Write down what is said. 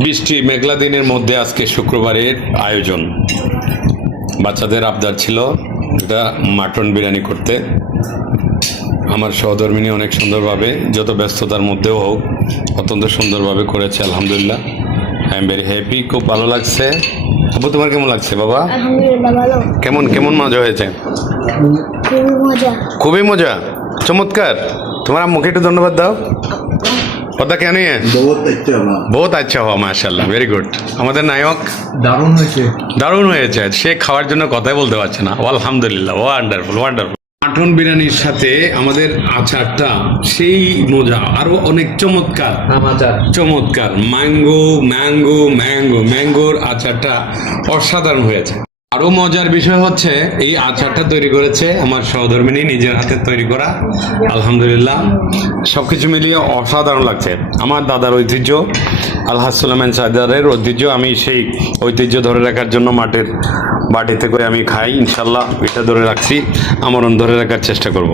বৃষ্টি মেঘলা দিনের মধ্যে আজকে শুক্রবারের আয়োজন। বাচ্চাদের আবদার ছিল এটা মাটন বিরিয়ানি করতে। আমার সহধর্মিনী অনেক সুন্দরভাবে, যত ব্যস্ততার মধ্যেও হোক, অত্যন্ত সুন্দরভাবে করেছে। আলহামদুলিল্লাহ, আই এম ভেরি হ্যাপি। খুব ভালো লাগছে। আপু, তোমার কেমন লাগছে বাবা? আলহামদুলিল্লাহ ভালো। কেমন কেমন মজা হয়েছে? খুবই মজা। খুবই মজা, চমৎকার। তোমার আম্মুকে একটু ধন্যবাদ দাও। কথা কেন? বহুত আচ্ছা হওয়া, মাশাআল্লাহ, ভেরি গুড। আমাদের নায়ক দারুণ হয়েছে। দারুণ হয়েছে। সে খাওয়ার জন্য কথাই বলতে পারছে না। আলহামদুলিল্লাহ, ওয়ান্ডারফুল ওয়ান্ডারফুল। মাটন বিরিয়ানির সাথে আমাদের আচারটা সেই মজা, আরো অনেক চমৎকার চমৎকার। ম্যাঙ্গোর আচারটা অসাধারণ হয়েছে। আরো মজার বিষয় হচ্ছে এই আচারটা তৈরি করেছে আমার সহধর্মিনী, নিজের হাতে তৈরি করা। আলহামদুলিল্লাহ, সবকিছু মিলিয়ে অসাধারণ লাগছে। আমার দাদার ঐতিহ্য, আলহাজ সুলাইমান সাইদারের ঐতিহ্য, আমি সেই ঐতিহ্য ধরে রাখার জন্য মাটির বাটিতে করে আমি খাই। ইনশাল্লাহ এটা ধরে রাখছি, আমরণ ধরে রাখার চেষ্টা করব।